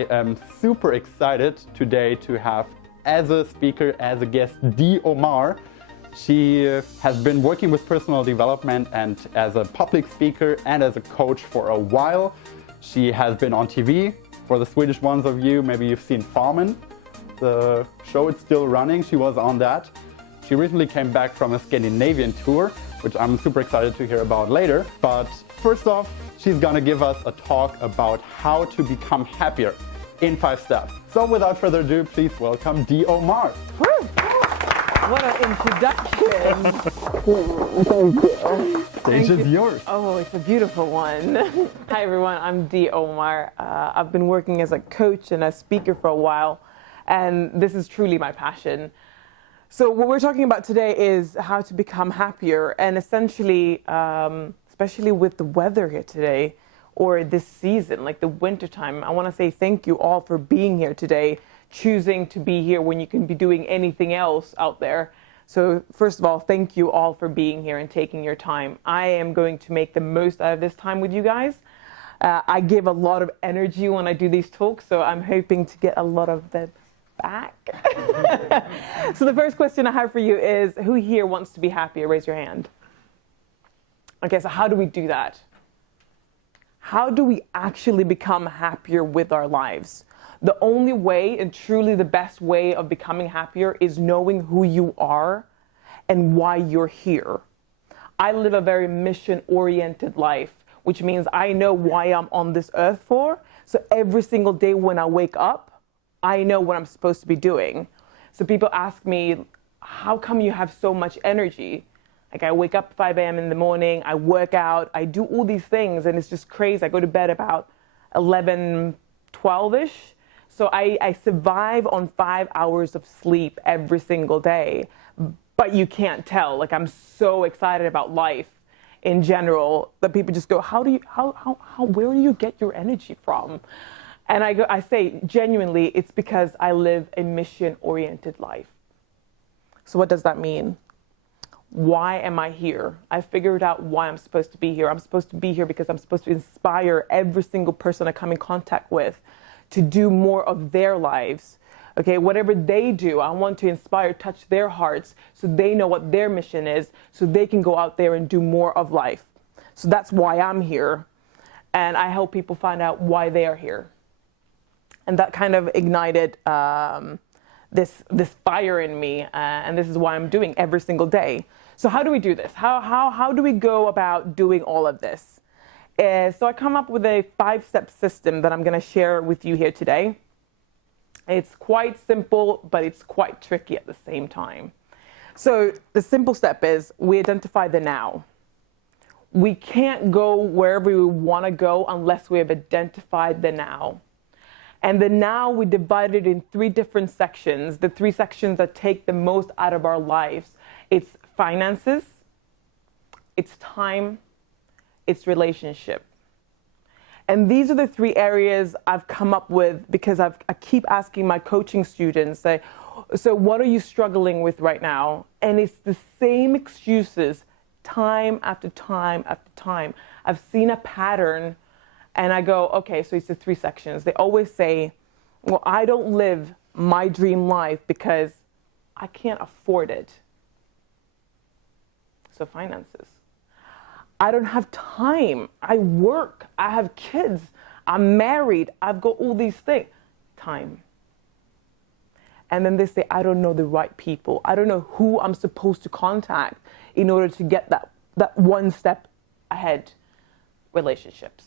I am super excited today to have as a speaker, as a guest, Dee Omar. She has been working with personal development and as a public speaker and as a coach for a while. She has been on TV. For the Swedish ones of you, maybe you've seen Farmen. The show is still running. She was on that. She recently came back from a Scandinavian tour, which I'm super excited to hear about later. But first off, she's gonna give us a talk about how to become happier in 5 steps. So without further ado, please welcome Dee Omar. Woo! What an introduction. Stage is yours. Oh, it's a beautiful one. Hi everyone, I'm Dee Omar. I've been working as a coach and a speaker for a while, and this is truly my passion. So what we're talking about today is how to become happier, and essentially, especially with the weather here today, or this season, like the winter time, I want to say thank you all for being here today, choosing to be here when you can be doing anything else out there. So first of all, thank you all for being here and taking your time. I am going to make the most out of this time with you guys. I give a lot of energy when I do these talks, so I'm hoping to get a lot of that back. So the first question I have for you is, who here wants to be happier? Raise your hand. Okay, so how do we do that? How do we actually become happier with our lives? The only way, and truly the best way of becoming happier, is knowing who you are and why you're here. I live a very mission-oriented life, which means I know why I'm on this earth for. So every single day when I wake up, I know what I'm supposed to be doing. So people ask me, how come you have so much energy? Like, I wake up 5 a.m. in the morning, I work out, I do all these things, and it's just crazy. I go to bed about 11, 12-ish. So I survive on 5 hours of sleep every single day. But you can't tell. Like, I'm so excited about life in general that people just go, where do you get your energy from? And I say, genuinely, it's because I live a mission-oriented life. So what does that mean? Why am I here? I figured out why I'm supposed to be here. I'm supposed to be here because I'm supposed to inspire every single person I come in contact with to do more of their lives. Okay, whatever they do, I want to inspire, touch their hearts so they know what their mission is, so they can go out there and do more of life. So that's why I'm here. And I help people find out why they are here. And that kind of ignited this fire in me, and this is why I'm doing every single day. So how do we do this? How do we go about doing all of this? So I come up with a 5-step system that I'm going to share with you here today. It's quite simple, but it's quite tricky at the same time. So the simple step is we identify the now. We can't go wherever we want to go unless we have identified the now. And the now we divided in 3 different sections, the 3 sections that take the most out of our lives. It's finances, it's time, it's relationship. And these are the 3 areas I've come up with because I keep asking my coaching students, so what are you struggling with right now? And it's the same excuses time after time after time. I've seen a pattern. And I go, okay, so it's the 3 sections. They always say, well, I don't live my dream life because I can't afford it. So finances. I don't have time. I work. I have kids. I'm married. I've got all these things. Time. And then they say, I don't know the right people. I don't know who I'm supposed to contact in order to get that one step ahead. Relationships.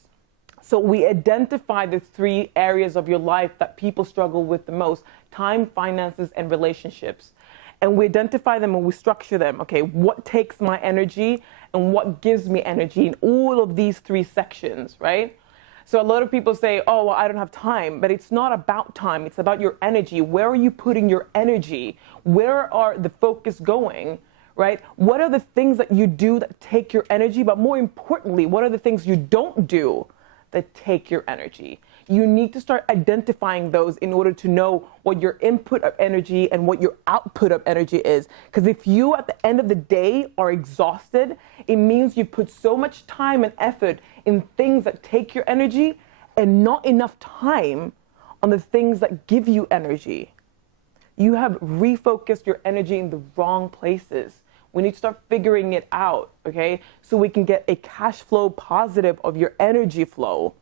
So we identify the 3 areas of your life that people struggle with the most: time, finances, and relationships. And we identify them and we structure them. Okay, what takes my energy and what gives me energy in all of these 3 sections, right? So a lot of people say, oh, well, I don't have time. But it's not about time. It's about your energy. Where are you putting your energy? Where are the focus going? Right? What are the things that you do that take your energy? But more importantly, what are the things you don't do that take your energy? You need to start identifying those in order to know what your input of energy and what your output of energy is. Because if you, at the end of the day, are exhausted, it means you put so much time and effort in things that take your energy and not enough time on the things that give you energy. You have refocused your energy in the wrong places. We need to start figuring it out, okay? So we can get a cash flow positive of your energy flow.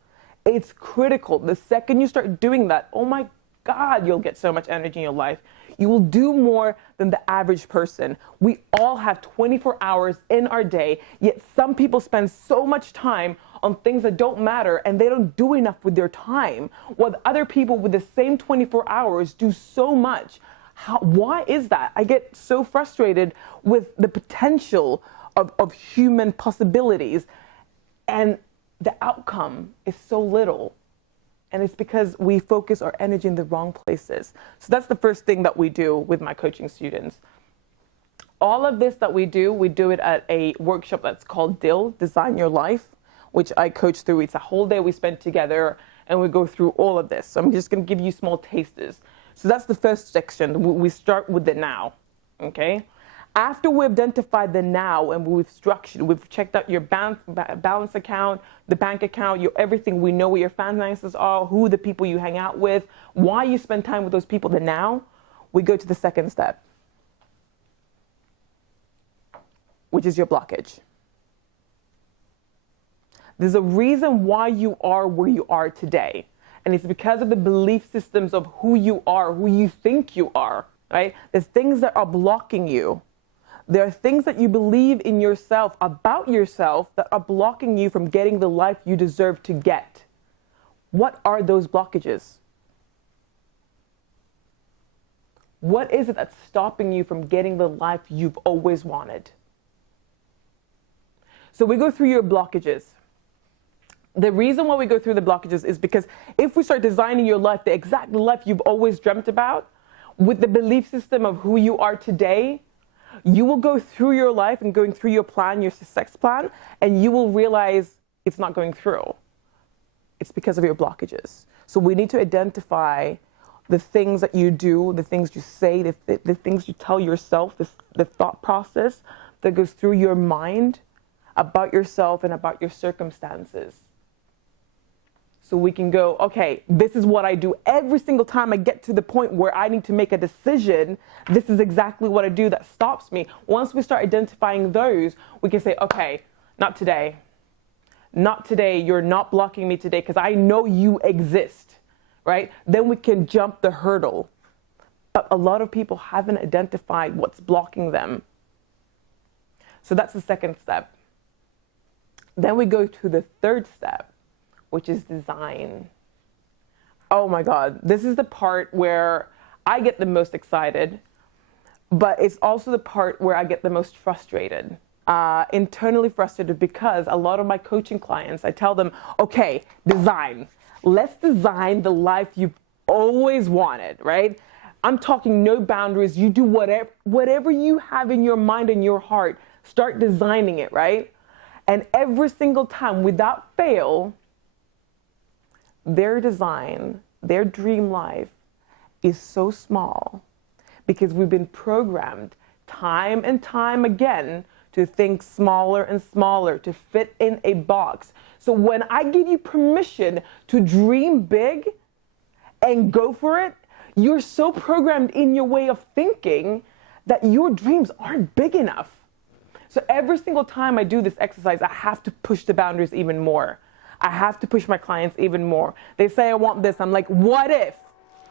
It's critical. The second you start doing that, oh my God, you'll get so much energy in your life. You will do more than the average person. We all have 24 hours in our day, yet some people spend so much time on things that don't matter and they don't do enough with their time, while other people with the same 24 hours do so much. Why is that? I get so frustrated with the potential of human possibilities, and the outcome is so little. And it's because we focus our energy in the wrong places. So that's the first thing that we do with my coaching students. All of this that we do it at a workshop that's called Design Your Life, which I coach through. It's a whole day we spend together and we go through all of this. So I'm just gonna give you small tasters. So that's the first section. We start with the now, okay? After we've identified the now and we've structured, we've checked out your balance account, the bank account, your everything, we know where your finances are, who the people you hang out with, why you spend time with those people, the now, we go to the second step, which is your blockage. There's a reason why you are where you are today. And it's because of the belief systems of who you are, who you think you are, right? There's things that are blocking you. There are things that you believe in yourself, about yourself, that are blocking you from getting the life you deserve to get. What are those blockages? What is it that's stopping you from getting the life you've always wanted? So we go through your blockages. The reason why we go through the blockages is because if we start designing your life, the exact life you've always dreamt about, with the belief system of who you are today, you will go through your life and going through your plan, your success plan, and you will realize it's not going through. It's because of your blockages. So we need to identify the things that you do, the things you say, the things you tell yourself, the thought process that goes through your mind about yourself and about your circumstances. So we can go, okay, this is what I do every single time I get to the point where I need to make a decision. This is exactly what I do that stops me. Once we start identifying those, we can say, okay, not today. Not today. You're not blocking me today because I know you exist, right? Then we can jump the hurdle. But a lot of people haven't identified what's blocking them. So that's the second step. Then we go to the third step, which is design. Oh my God, this is the part where I get the most excited, but it's also the part where I get the most frustrated, internally frustrated, because a lot of my coaching clients, I tell them, okay, design. Let's design the life you've always wanted, right? I'm talking no boundaries. You do whatever you have in your mind and your heart, start designing it, right? And every single time, without fail, their design, their dream life is so small because we've been programmed time and time again to think smaller and smaller, to fit in a box. So when I give you permission to dream big and go for it, you're so programmed in your way of thinking that your dreams aren't big enough. So every single time I do this exercise, I have to push the boundaries even more. I have to push my clients even more. They say, I want this. I'm like, what if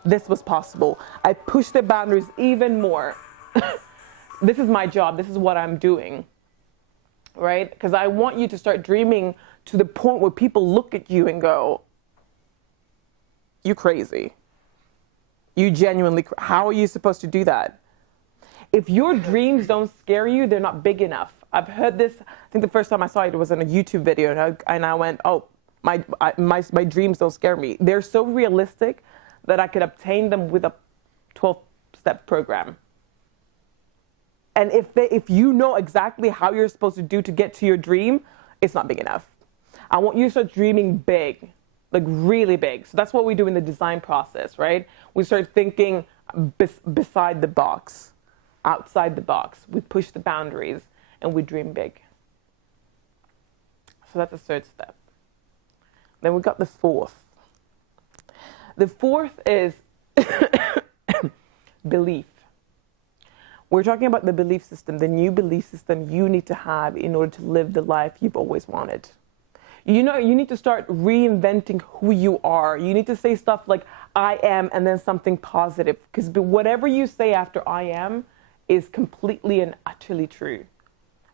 this was possible? I push the boundaries even more. This is my job. This is what I'm doing, right? Because I want you to start dreaming to the point where people look at you and go, you crazy. You genuinely, how are you supposed to do that? If your dreams don't scare you, they're not big enough. I've heard this, I think the first time I saw it was in a YouTube video, and I went, oh, my dreams don't scare me. They're so realistic that I could obtain them with a 12-step program. And if you know exactly how you're supposed to do to get to your dream, it's not big enough. I want you to start dreaming big, like really big. So that's what we do in the design process, right? We start thinking beside the box, outside the box. We push the boundaries and we dream big. So that's the third step. Then we got the fourth. The fourth is belief. We're talking about the belief system, the new belief system you need to have in order to live the life you've always wanted. You know, you need to start reinventing who you are. You need to say stuff like, I am, and then something positive. Because whatever you say after I am is completely and utterly true.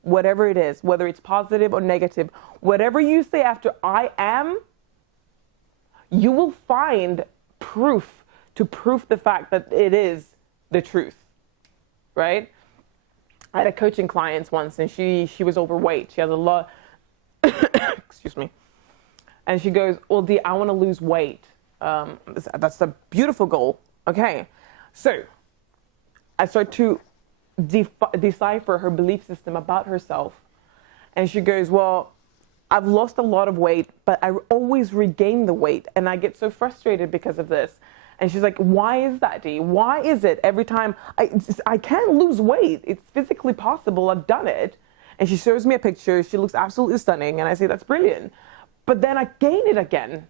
Whatever it is, whether it's positive or negative, whatever you say after I am, you will find proof to prove the fact that it is the truth, right? I had a coaching client once, and she was overweight. She has a lot, excuse me. And she goes, well, Dee, I want to lose weight. That's a beautiful goal. Okay. So I start to decipher her belief system about herself. And she goes, well, I've lost a lot of weight, but I always regain the weight. And I get so frustrated because of this. And she's like, why is that, Dee? Why is it every time I can't lose weight? It's physically possible. I've done it. And she shows me a picture. She looks absolutely stunning. And I say, that's brilliant. But then I gain it again.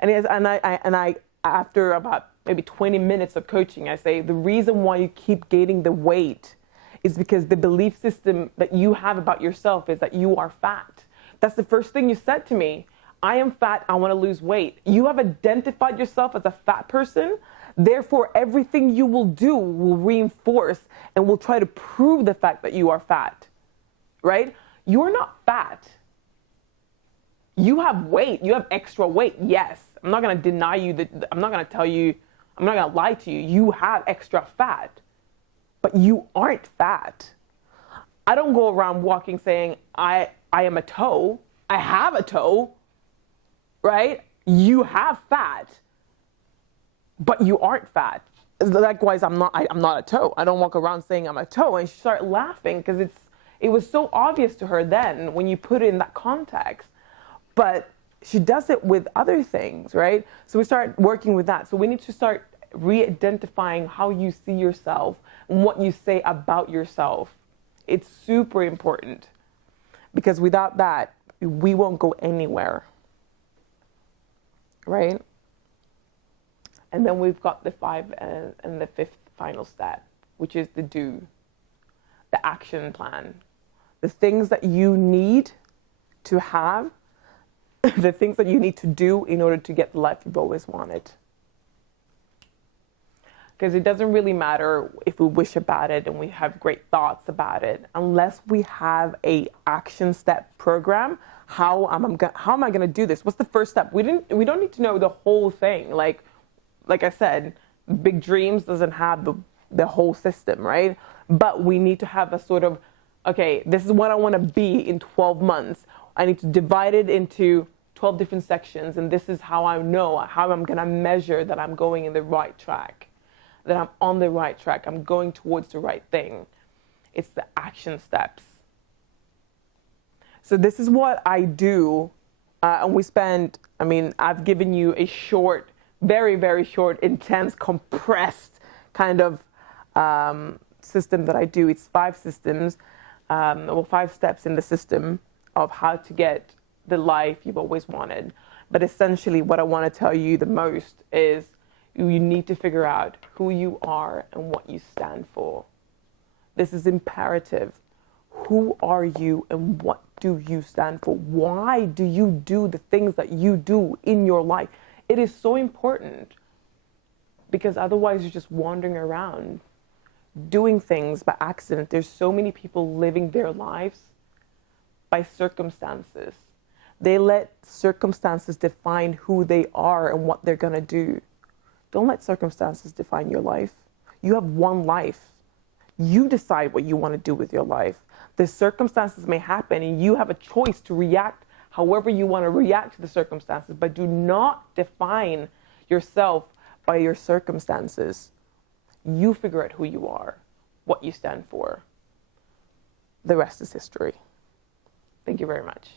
And I after about maybe 20 minutes of coaching, I say, the reason why you keep gaining the weight is because the belief system that you have about yourself is that you are fat. That's the first thing you said to me. I am fat, I want to lose weight. You have identified yourself as a fat person. Therefore, everything you will do will reinforce and will try to prove the fact that you are fat, right? You're not fat. You have weight. You have extra weight. Yes. I'm not going to deny you that. I'm not going to tell you, I'm not going to lie to you. You have extra fat, but you aren't fat. I don't go around walking saying, I am a toe. I have a toe, right? You have fat, but you aren't fat. Likewise, I'm not a toe. I don't walk around saying I'm a toe. And she started laughing because it was so obvious to her then when you put it in that context. But she does it with other things, right? So we start working with that. So we need to start re-identifying how you see yourself and what you say about yourself. It's super important because without that, we won't go anywhere, right? And then we've got the 5 and the 5th final step, which is the do, the action plan, the things that you need to have, the things that you need to do in order to get the life you've always wanted. Because it doesn't really matter if we wish about it and we have great thoughts about it, unless we have a action step program. How am I going to do this? What's the first step? We don't need to know the whole thing. Like I said, Big Dreams doesn't have the whole system, right? But we need to have a sort of, okay, this is what I want to be in 12 months. I need to divide it into 12 different sections, and this is how I know, how I'm going to measure that I'm going in the right track, that I'm on the right track, I'm going towards the right thing. It's the action steps. So this is what I do, and I've given you a short, very, very short, intense, compressed kind of system that I do. It's 5 systems, 5 steps in the system of how to get the life you've always wanted. But essentially what I want to tell you the most is you need to figure out who you are and what you stand for. This is imperative. Who are you and what do you stand for? Why do you do the things that you do in your life? It is so important because otherwise you're just wandering around doing things by accident. There's so many people living their lives by circumstances. They let circumstances define who they are and what they're going to do. Don't let circumstances define your life. You have one life. You decide what you want to do with your life. The circumstances may happen and you have a choice to react however you want to react to the circumstances, but do not define yourself by your circumstances. You figure out who you are, what you stand for. The rest is history. Thank you very much.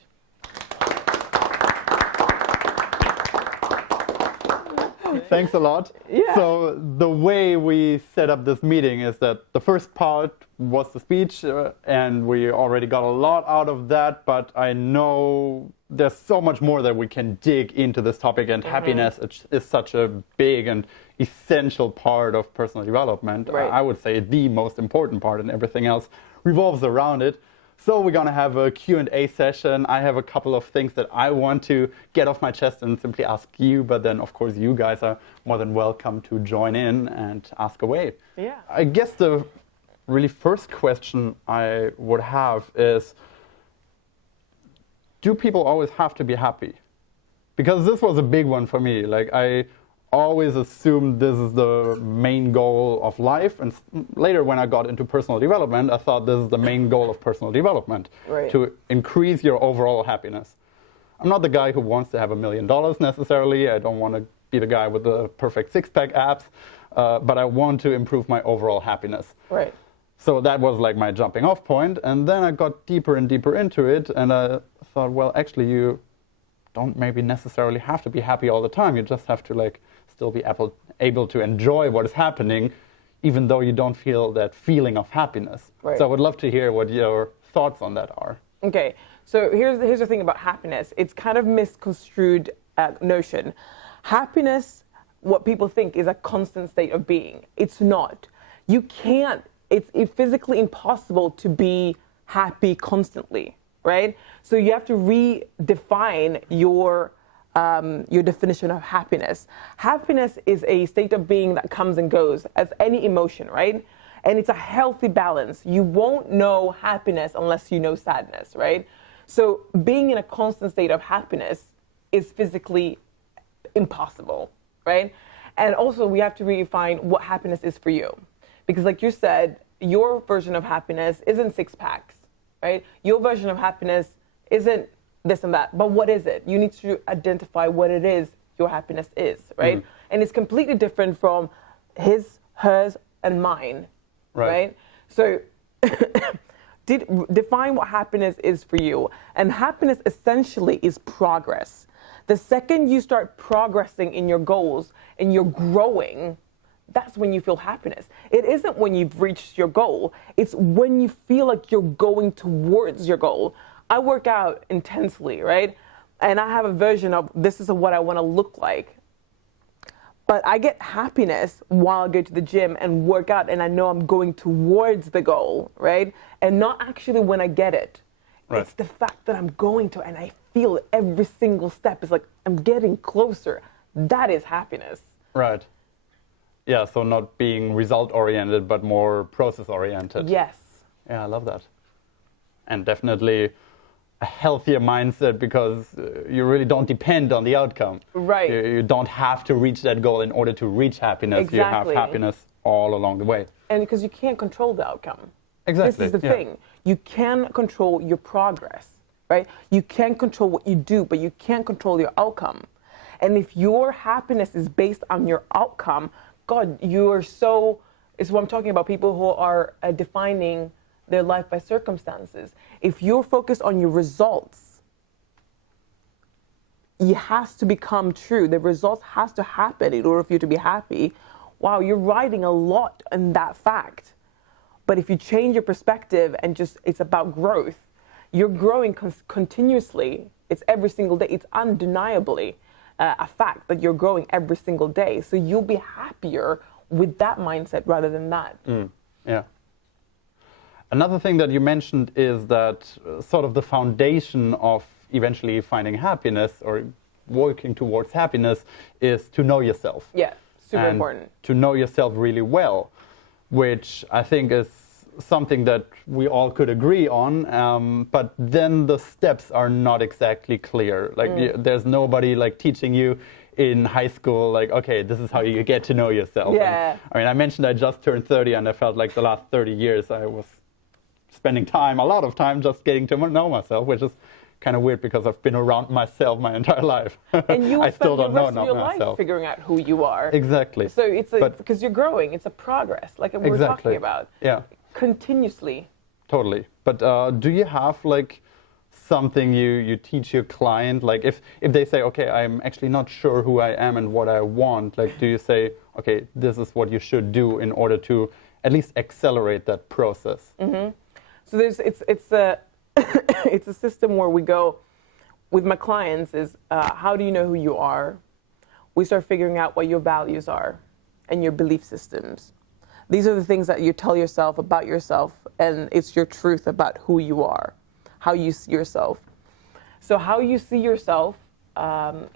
Thanks a lot. Yeah. So the way we set up this meeting is that the first part was the speech, and we already got a lot out of that, but I know there's so much more that we can dig into this topic, and happiness is such a big and essential part of personal development. Right. I would say the most important part, and everything else revolves around it. So we're going to have a Q&A session. I have a couple of things that I want to get off my chest and simply ask you, but then of course you guys are more than welcome to join in and ask away. Yeah. I guess the really first question I would have is, do people always have to be happy? Because this was a big one for me. Like, I always assumed this is the main goal of life, and later when I got into personal development, I thought this is the main goal of personal development, Right. to increase your overall happiness. I'm not the guy who wants to have $1 million necessarily. I don't want to be the guy with the perfect six-pack abs, but I want to improve my overall happiness. Right. So that was like my jumping off point, and then I got deeper and deeper into it, and I thought, well, actually you don't maybe necessarily have to be happy all the time. You just have to like still be able to enjoy what is happening, even though you don't feel that feeling of happiness. Right. So I would love to hear what your thoughts on that are. Okay, so here's the thing about happiness. It's kind of misconstrued notion. Happiness, what people think, is a constant state of being. It's not. You can't. It's physically impossible to be happy constantly, right? So you have to redefine your definition of happiness. Happiness is a state of being that comes and goes, as any emotion, right? And it's a healthy balance. You won't know happiness unless you know sadness, right? So being in a constant state of happiness is physically impossible, right? And also we have to redefine what happiness is for you. Because like you said, your version of happiness isn't six packs, right? Your version of happiness isn't this and that, but what is it? You need to identify what it is your happiness is, right? And it's completely different from his, hers, and mine, right? So define what happiness is for you. And happiness essentially is progress. The second you start progressing in your goals and you're growing, that's when you feel happiness. It isn't when you've reached your goal. It's when you feel like you're going towards your goal. I work out intensely, right? And I have a version of this is what I want to look like. But I get happiness while I go to the gym and work out, and I know I'm going towards the goal, right? And not actually when I get it. Right. It's the fact that I'm going to, and I feel it every single step. It's like I'm getting closer. That is happiness. Right. Yeah, so not being result-oriented, but more process-oriented. Yes. Yeah, I love that. And definitely a healthier mindset, because you really don't depend on the outcome. Right. You don't have to reach that goal in order to reach happiness. Exactly. You have happiness all along the way. And because you can't control the outcome. Exactly. This is the thing. You can control your progress, right? You can control what you do, but you can't control your outcome. And if your happiness is based on your outcome, God, you are so, it's what I'm talking about, people who are defining their life by circumstances. If you're focused on your results, it has to become true. The results has to happen in order for you to be happy. Wow, you're riding a lot in that fact. But if you change your perspective and just, it's about growth, you're growing continuously. It's every single day. It's undeniably a fact that you're growing every single day. So you'll be happier with that mindset rather than that. Yeah. Another thing that you mentioned is that sort of the foundation of eventually finding happiness or working towards happiness is to know yourself. Yeah, super and important. To know yourself really well, which I think is something that we all could agree on, but then the steps are not exactly clear. Like there's nobody like teaching you in high school, like, okay, this is how you get to know yourself. Yeah. And, I mean, I mentioned I just turned 30, and I felt like the last 30 years I was spending a lot of time just getting to know myself, which is kind of weird because I've been around myself my entire life. And you I still don't know your life myself. figuring out who you are. Exactly. So it's because you're growing. It's a progress, like we were talking about. Yeah. Continuously. Totally. But do you have like something you teach your client? Like if they say, okay, I'm actually not sure who I am and what I want, like do you say, okay, this is what you should do in order to at least accelerate that process? Mm-hmm. So it's a it's a system where we go with my clients is how do you know who you are? We start figuring out what your values are and your belief systems. These are the things that you tell yourself about yourself, and it's your truth about who you are, how you see yourself. So how you see yourself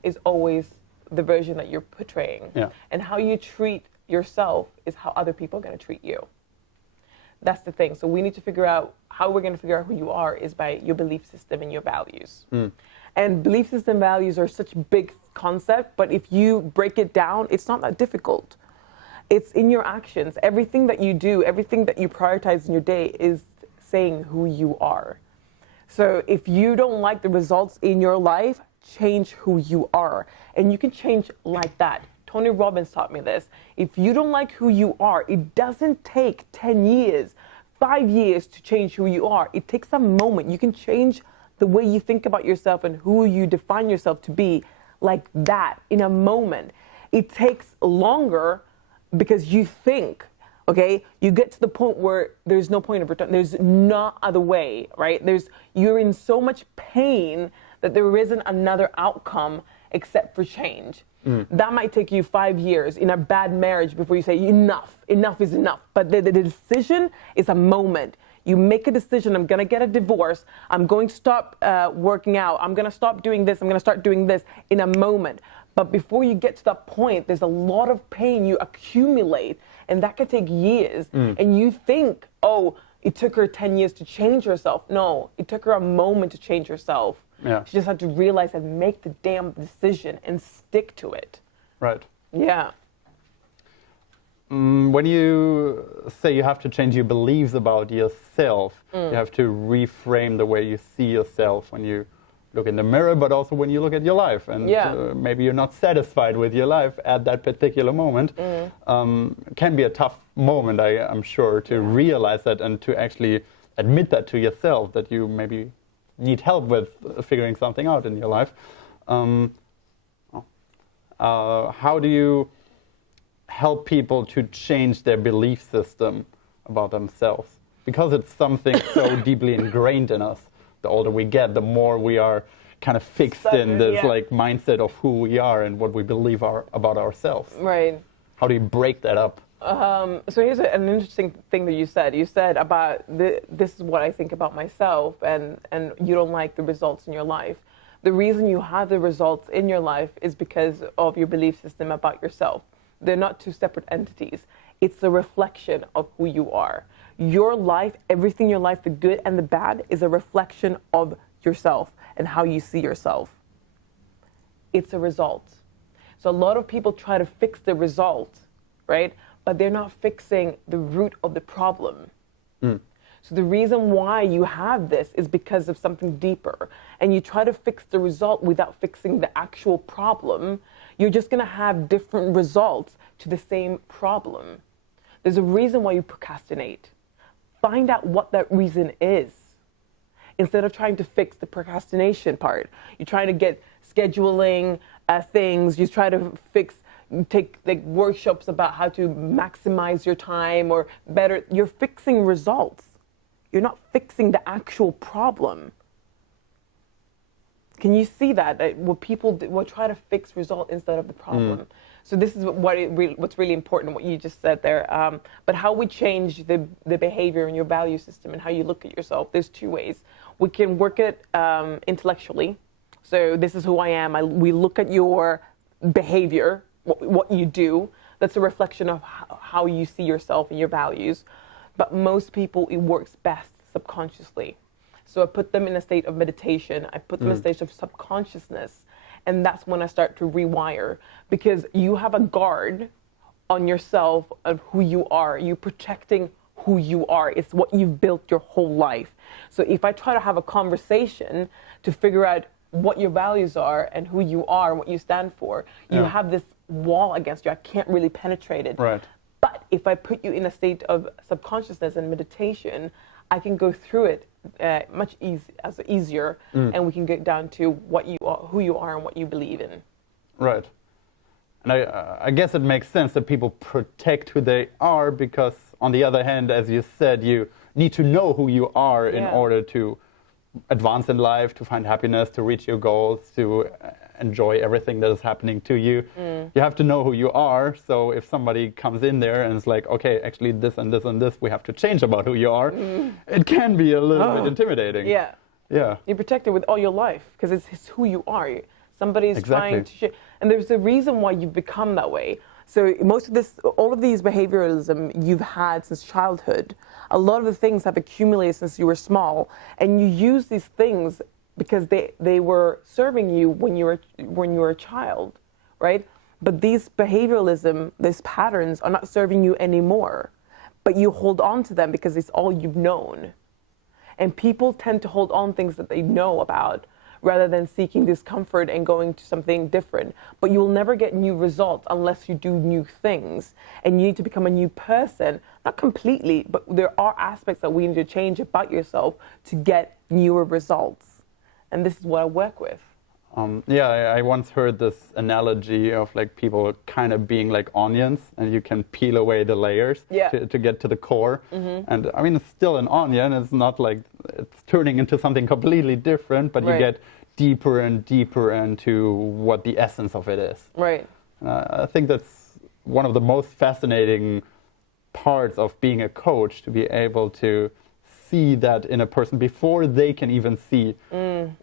is always the version that you're portraying. Yeah. And how you treat yourself is how other people are going to treat you. That's the thing. So we need to figure out how we're going to figure out who you are is by your belief system and your values. And belief system values are such a big concept, but if you break it down, it's not that difficult. It's in your actions. Everything that you do, everything that you prioritize in your day is saying who you are. So if you don't like the results in your life, change who you are. And you can change like that. Tony Robbins taught me this. If you don't like who you are, it doesn't take 10 years, 5 years to change who you are. It takes a moment. You can change the way you think about yourself and who you define yourself to be like that in a moment. It takes longer because you think, okay, you get to the point where there's no point of return. There's no other way, right? You're in so much pain that there isn't another outcome except for change. That might take you 5 years in a bad marriage before you say enough is enough. But the decision is a moment. You make a decision, I'm going to get a divorce, I'm going to stop working out, I'm going to stop doing this, I'm going to start doing this in a moment. But before you get to that point, there's a lot of pain you accumulate, and that could take years. And you think, oh, it took her 10 years to change herself. No, it took her a moment to change herself. Yeah. She just had to realize and make the damn decision and stick to it. Right. Yeah. When you say you have to change your beliefs about yourself, you have to reframe the way you see yourself when you look in the mirror, but also when you look at your life. And maybe you're not satisfied with your life at that particular moment. Can be a tough moment, I'm sure, to realize that and to actually admit that to yourself, that you maybe need help with figuring something out in your life. How do you help people to change their belief system about themselves? Because it's something so deeply ingrained in us. The older we get, the more we are kind of fixed in this like mindset of who we are and what we believe about ourselves. Right. How do you break that up? So here's an interesting thing that you said. You said about this is what I think about myself, and you don't like the results in your life. The reason you have the results in your life is because of your belief system about yourself. They're not two separate entities. It's a reflection of who you are. Your life, everything in your life, the good and the bad, is a reflection of yourself and how you see yourself. It's a result. So a lot of people try to fix the result, right? But they're not fixing the root of the problem. So the reason why you have this is because of something deeper. And you try to fix the result without fixing the actual problem, you're just going to have different results to the same problem. There's a reason why you procrastinate. Find out what that reason is. Instead of trying to fix the procrastination part, you're trying to get scheduling things, you try to take like workshops about how to maximize your time or better. You're fixing results. You're not fixing the actual problem. Can you see that? What people will try to fix result instead of the problem. So this is what's really important, what you just said there. But how we change the behavior in your value system and how you look at yourself, there's two ways. We can work it intellectually. So this is who I am. We look at your behavior, what you do. That's a reflection of how you see yourself and your values. But most people, it works best subconsciously. So I put them in a state of meditation. I put them in a state of subconsciousness. And that's when I start to rewire. Because you have a guard on yourself of who you are. You're protecting who you are. It's what you've built your whole life. So if I try to have a conversation to figure out what your values are and who you are and what you stand for, you have this wall against you. I can't really penetrate it. Right. But if I put you in a state of subconsciousness and meditation, I can go through it easier, and we can get down to what you are, who you are, and what you believe in. Right. And I guess it makes sense that people protect who they are because, on the other hand, as you said, you need to know who you are in order to advance in life, to find happiness, to reach your goals, to enjoy everything that is happening to you. You have to know who you are. So if somebody comes in there and is like, okay, actually this and this and this, we have to change about who you are, it can be a little bit intimidating. Yeah. Yeah. You protect it with all your life because it's who you are. Somebody's trying to and there's a reason why you've become that way. So all of these behavioralism you've had since childhood, a lot of the things have accumulated since you were small, and you use these things because they were serving you when you were a child, right? But these behavioralism, these patterns are not serving you anymore, but you hold on to them because it's all you've known. And people tend to hold on things that they know about rather than seeking discomfort and going to something different. But you will never get new results unless you do new things. And you need to become a new person, not completely, but there are aspects that we need to change about yourself to get newer results. And this is what I work with. I once heard this analogy of like people kind of being like onions, and you can peel away the layers to get to the core. And I mean, it's still an onion. It's not like it's turning into something completely different, but you get deeper and deeper into what the essence of it is. Right. I think that's one of the most fascinating parts of being a coach, to be able to see that in a person before they can even see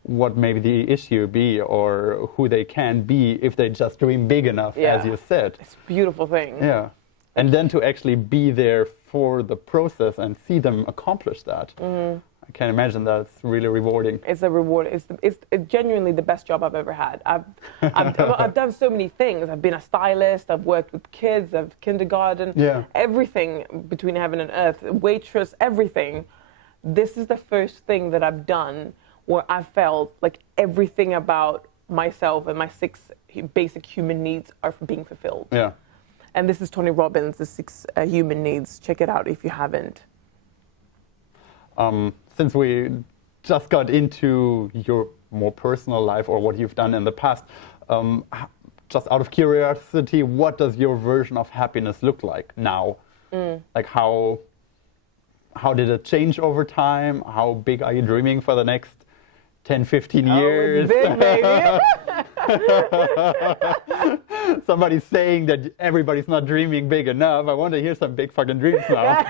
what maybe the issue be or who they can be if they just dream big enough, as you said. It's a beautiful thing. Yeah. And then to actually be there for the process and see them accomplish that. I can imagine that's really rewarding. It's a reward. It's genuinely the best job I've ever had. I've done so many things. I've been a stylist. I've worked with kids. I've kindergarten. Yeah. Everything between heaven and earth. Waitress. Everything. This is the first thing that I've done where I felt like everything about myself and my 6 basic human needs are being fulfilled. Yeah. And this is Tony Robbins, the 6 human needs. Check it out if you haven't. Since we just got into your more personal life or what you've done in the past, just out of curiosity, what does your version of happiness look like now? Like how did it change over time? How big are you dreaming for the next 10, 15 years? It's big, baby. Somebody's saying that everybody's not dreaming big enough. I want to hear some big fucking dreams now.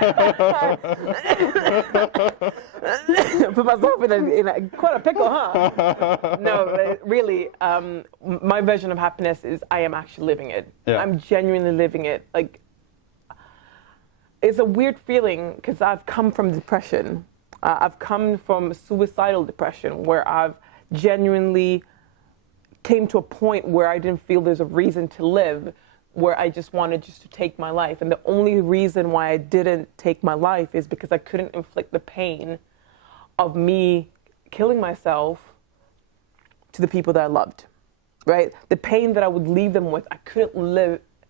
Put myself in quite a pickle, huh? No, really, my version of happiness is I am actually living it. Yeah. I'm genuinely living it. Like, it's a weird feeling because I've come from depression. I've come from suicidal depression where I've genuinely came to a point where I didn't feel there's a reason to live, where I just wanted to take my life. And the only reason why I didn't take my life is because I couldn't inflict the pain of me killing myself to the people that I loved, right? The pain that I would leave them with, I couldn't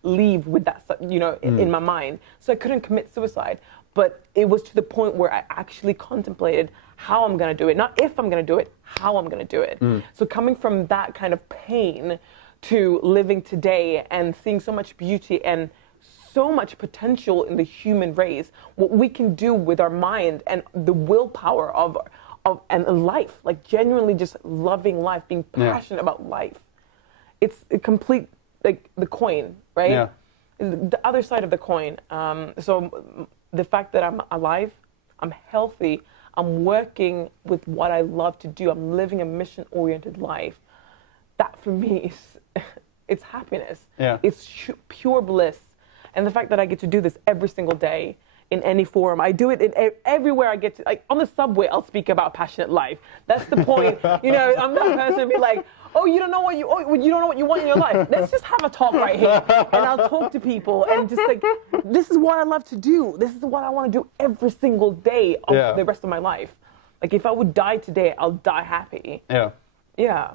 leave with that, in my mind. So I couldn't commit suicide. But it was to the point where I actually contemplated how I'm going to do it. Not if I'm going to do it, how I'm going to do it. So coming from that kind of pain to living today and seeing so much beauty and so much potential in the human race, what we can do with our mind and the willpower of life, like genuinely just loving life, being passionate about life. It's a complete, like the coin, right? Yeah. The other side of the coin. So the fact that I'm alive, I'm healthy, I'm working with what I love to do, I'm living a mission-oriented life, that for me is, it's happiness. Yeah. It's pure bliss. And the fact that I get to do this every single day in any forum, I do it everywhere I get to, like on the subway, I'll speak about passionate life. That's the point. I'm that person to be like, oh, you don't know what you want in your life. Let's just have a talk right here. And I'll talk to people and just like, this is what I love to do. This is what I want to do every single day of the rest of my life. Like if I would die today, I'll die happy. Yeah. Yeah.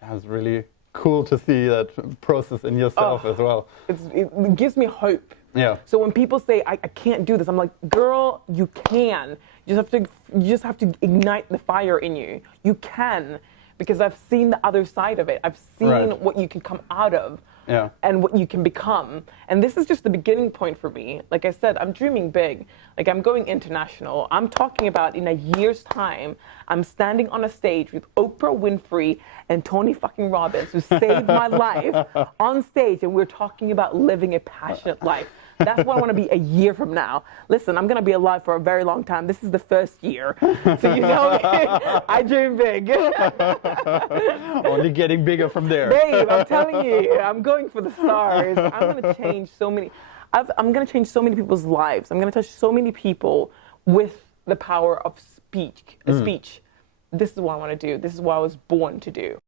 That's really cool to see that process in yourself as well. It gives me hope. Yeah. So when people say, I can't do this, I'm like, girl, you can. You just have to ignite the fire in you. You can, because I've seen the other side of it. I've seen what you can come out of. Yeah. And what you can become. And this is just the beginning point for me. Like I said, I'm dreaming big. Like, I'm going international. I'm talking about in a year's time, I'm standing on a stage with Oprah Winfrey and Tony fucking Robbins, who saved my life, on stage, and we're talking about living a passionate life. That's what I want to be a year from now. Listen, I'm going to be alive for a very long time. This is the first year. So you know, I dream big. Only getting bigger from there. Babe, I'm telling you, I'm going for the stars. I'm going to change so many. I'm going to change so many people's lives. I'm going to touch so many people with the power of speech. This is what I want to do. This is what I was born to do.